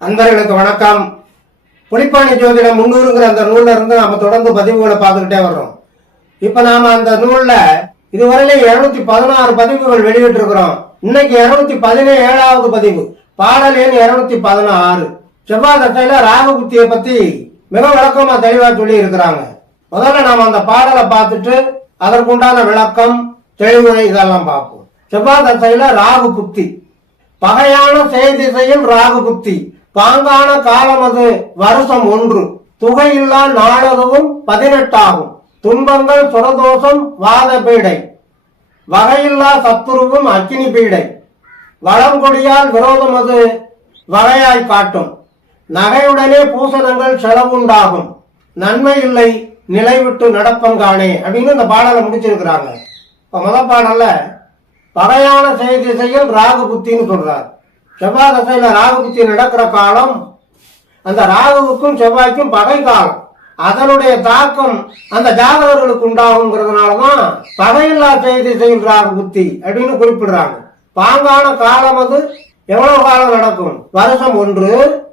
அன்பர்களுக்கு வணக்கம். புலிப்பாணி ஜோதிடம் முன்னூறுங்கிற அந்த நூல்ல இருந்து நாம தொடர்ந்து பதிவுகளை பார்த்துக்கிட்டே வர்றோம். இப்ப நாம அந்த நூல்ல இதுவரையில இருநூத்தி பதினாறு பதிவுகள் வெளியிட்டு இருக்கிறோம் இன்னைக்கு இருநூத்தி பதினேழாவது பதிவு. பாடல் எண் இருநூத்தி பதினாறு. செவ்வாய் தட்டையில ராகு புத்தியை பத்தி மிக விளக்கமா தெளிவா சொல்லி இருக்கிறாங்க முதல்ல நாம அந்த பாடலை பார்த்துட்டு அதற்குண்டான விளக்கம் தெளிவுரை இதெல்லாம் பார்ப்போம். செவ்வாய் தசையில ராகு புத்தி. பகையான செய்தி செய்யும் ராகு புத்தி. பாங்கான காலம் அது வருஷம் ஒன்று. துகையில்லா நாளதுவும் பதினெட்டாகும். துன்பங்கள் சுரதோஷம் வாத பீடை. வகையில்லா சத்துருவும் அக்கினி பீடை. வளங்கொடியால் விரோதம் அது வகையாய் காட்டும். நகையுடனே பூசணங்கள் செலவுண்டாகும். நன்மை இல்லை நிலை விட்டு நடப்பங்கானே அப்படின்னு இந்த பாடலை முடிச்சிருக்கிறாங்க. இப்ப முத பாடல்ல வகையான செய்தி திசையில் ராகு புத்தின்னு சொல்றாரு. செவ்வாய் திசையில ராகுபுத்தி நடக்கிற காலம் அந்த ராகுவுக்கும் செவ்வாய்க்கும் பகை காலம் அதனுடைய தாக்கம் அந்த ஜாதகர்களுக்கு உண்டாகுங்கிறதுனாலதான் பகையில்லா செய்தி திசையில் ராகு புத்தி அப்படின்னு குறிப்பிடுறாங்க. பாங்கான காலம் அது எவ்வளவு காலம் நடக்கும்? வருஷம் ஒன்று.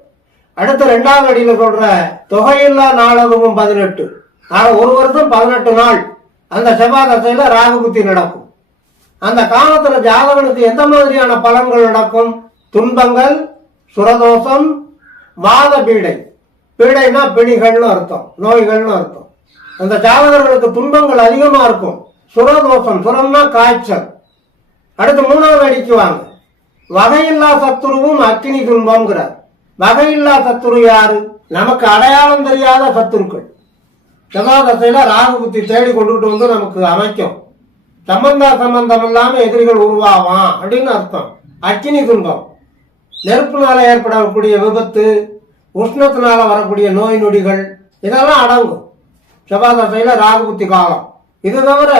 அடுத்த ரெண்டாவது அடியில சொல்ற தொகையில்லா நாளதுவும் பதினெட்டு. ஆக ஒரு வருஷம் பதினெட்டு நாள் அந்த செவ்வாய் தசையில ராகு புத்தி நடக்கும். அந்த காலத்துல ஜாதகனுக்கு எந்த மாதிரியான பலன்கள் நடக்கும்? துன்பங்கள் சுரதோஷம் வாத பீடை. பீடைனா பிணிகள்னு அர்த்தம் நோய்கள்னு அர்த்தம். அந்த ஜாதகர்களுக்கு துன்பங்கள் அதிகமா இருக்கும். சுரதோஷம் சுரம்னா காய்ச்சல். அடுத்து மூணாவது அடிக்குவாங்க வகையில்லா சத்துருவும் அக்கினி துன்பம்ங்கிறார். வகையில்லா சத்துரு யாரு? நமக்கு அடையாளம் தெரியாத சத்துருக்கள். செவ்வாதசையில ராகு புத்தி தேடி கொண்டுகிட்டு வந்து நமக்கு அமைக்கும். சம்பந்தா சம்பந்தம் இல்லாம எதிரிகள் உருவாவான் அப்படின்னு அர்த்தம். அக்கினி துன்பம். நெருப்புனால ஏற்படக்கூடிய விபத்து உஷ்ணத்தினால வரக்கூடிய நோய் நொடிகள் இதெல்லாம் அடங்கும். செவ்வாதசையில ராகு புத்தி காலம். இது தவிர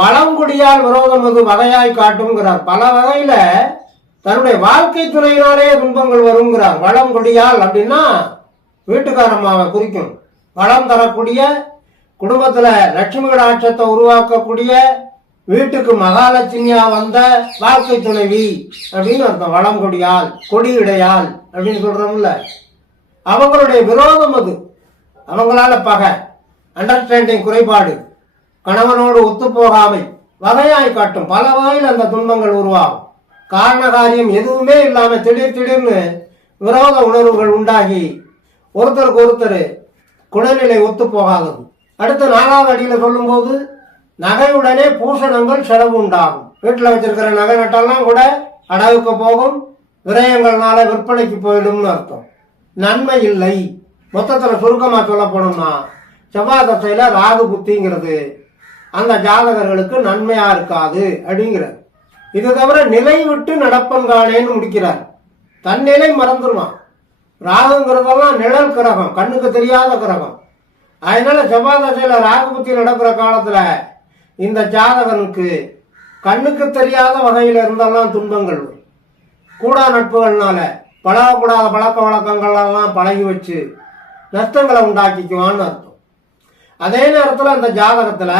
வளங்குடியால் விரோதம் அது வகையாய் காட்டுங்கிறார் பல வகையில தன்னுடைய வாழ்க்கை துணையினாலே துன்பங்கள் வருங்கிறார் வளங்குடியால் அப்படின்னா வீட்டுக்காரம்மாவை குறிக்கும் வளம் தரக்கூடிய குடும்பத்துல லட்சுமி கடாட்சத்தை உருவாக்கக்கூடிய வீட்டுக்கு மகாலட்சுமியா வந்த வாழ்க்கை துணைவி அப்படின்னு அர்த்தம். வளங்கொடியால் கொடியால் கொடி அப்படின்னு சொல்றோம்ல. அவங்களுடைய விரோதம் அது. அவங்களால பகை. அண்டர்ஸ்டாண்டிங் குறைபாடு. கணவனோடு ஒத்து போகாமை. வகையாய் காட்டும். பல வகையில் அந்த துன்பங்கள் உருவாகும். காரண காரியம் எதுவுமே இல்லாம திடீர் திடீர்னு விரோத உணர்வுகள் உண்டாகி ஒருத்தருக்கு ஒருத்தர் குணநிலை ஒத்து போகாதது. அடுத்த நாலாவது அடியில் சொல்லும்போது நகையுடனே பூசணங்கள் செலவு உண்டாகும் வீட்டில் வச்சிருக்கிற நகை நட்டெல்லாம் கூட அடகுக்கு போகும். விரயங்கள்னால விற்பனைக்கு போயிடும்னு அர்த்தம். நன்மை இல்லை. மொத்தத்தில் சுருக்கமாக சொல்ல போனோம்னா செவ்வாய் தசையில் ராகு புத்திங்கிறது. அந்த ஜாதகர்களுக்கு நன்மையா இருக்காது அப்படிங்கிறார். இது தவிர நிலை விட்டு நடப்பங்கானேன்னு முடிக்கிறார். தன் நிலை மறந்துடுவான் ராகுங்கிறதெல்லாம் நிழல் கிரகம் கண்ணுக்கு தெரியாத கிரகம். அதனால செவ்வாய் தசையில ராகு புத்தி நடக்கிற காலத்துல இந்த ஜாதகனுக்கு கண்ணுக்கு தெரியாத வகையில இருந்தெல்லாம் துன்பங்கள் வரும். கூடா நட்புகள்னால பழகக்கூடாத பழக்க வழக்கங்கள்லாம் பழகி வச்சு நஷ்டங்களை உண்டாக்கிக்குவான்னு அர்த்தம். அதே நேரத்தில் அந்த ஜாதகத்துல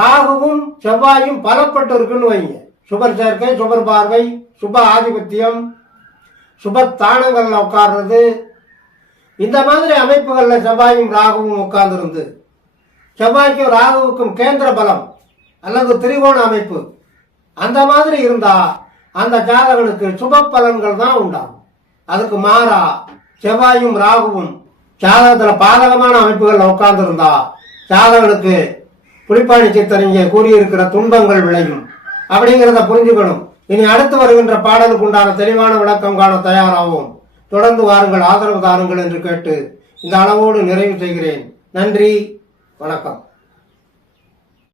ராகுவும் செவ்வாயும் பலப்பட்டு இருக்குன்னு வைங்க. சுபர் சேர்க்கை சுபர் பார்வை சுப ஆதிபத்தியம் சுப தானங்கள்ல உட்கார்றது. இந்த மாதிரி அமைப்புகளில் செவ்வாயும் ராகுவும் உட்கார்ந்துருந்து செவ்வாய்க்கும் ராகுவுக்கும் கேந்திர பலம் அல்லது திரிகோண அமைப்பு. அந்த மாதிரி இருந்தா அந்த ஜாதகனுக்கு சுப பலன்கள் தான் உண்டாகும். அதுக்கு மாறா செவ்வாயும் ராகுவும் ஜாதகத்துல பாதகமான அமைப்புகள்ல உட்கார்ந்துருந்தா ஜாதகனுக்கு புலிப்பாணி சித்தர் இங்கே கூறியிருக்கிற துன்பங்கள் விளையும். அப்படிங்கிறத புரிஞ்சுக்கணும். இனி அடுத்து வருகின்ற பாடலுக்கு உண்டான தெளிவான விளக்கம் காண தயாராகும் தொடர்ந்து வாருங்கள் ஆதரவு தாருங்கள் என்று கேட்டு இந்த அளவோடு நிறைவு செய்கிறேன். நன்றி. வணக்கம்.